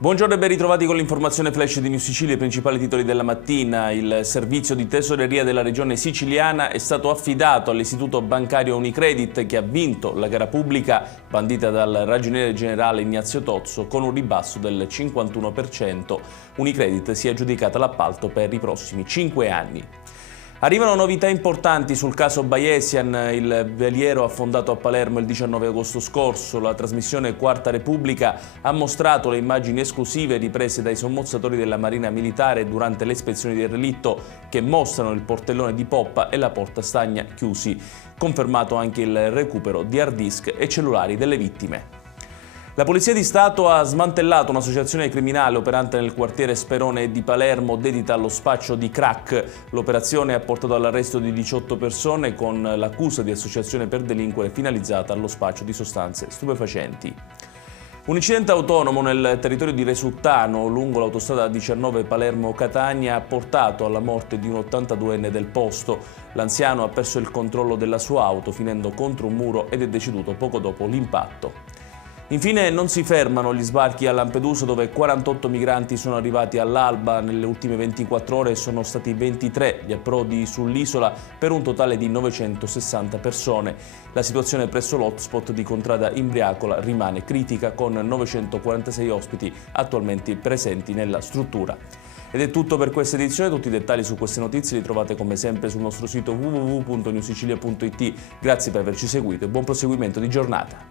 Buongiorno e ben ritrovati con l'informazione flash di New Sicilia, i principali titoli della mattina. Il servizio di tesoreria della regione siciliana è stato affidato all'istituto bancario Unicredit, che ha vinto la gara pubblica bandita dal ragioniere generale Ignazio Tozzo con un ribasso del 51%. Unicredit si è aggiudicata l'appalto per i prossimi 5 anni. Arrivano novità importanti sul caso Bayesian, il veliero affondato a Palermo il 19 agosto scorso. La trasmissione Quarta Repubblica ha mostrato le immagini esclusive riprese dai sommozzatori della Marina Militare durante le ispezioni del relitto, che mostrano il portellone di poppa e la porta stagna chiusi. Confermato anche il recupero di hard disk e cellulari delle vittime. La Polizia di Stato ha smantellato un'associazione criminale operante nel quartiere Sperone di Palermo dedita allo spaccio di crack. L'operazione ha portato all'arresto di 18 persone con l'accusa di associazione per delinquere finalizzata allo spaccio di sostanze stupefacenti. Un incidente autonomo nel territorio di Resuttano, lungo l'autostrada 19 Palermo-Catania, ha portato alla morte di un 82enne del posto. L'anziano ha perso il controllo della sua auto finendo contro un muro ed è deceduto poco dopo l'impatto. Infine non si fermano gli sbarchi a Lampedusa, dove 48 migranti sono arrivati all'alba. Nelle ultime 24 ore sono stati 23 gli approdi sull'isola per un totale di 960 persone. La situazione presso l'hotspot di Contrada Imbriacola rimane critica, con 946 ospiti attualmente presenti nella struttura. Ed è tutto per questa edizione. Tutti i dettagli su queste notizie li trovate come sempre sul nostro sito www.newsicilia.it. Grazie per averci seguito e buon proseguimento di giornata.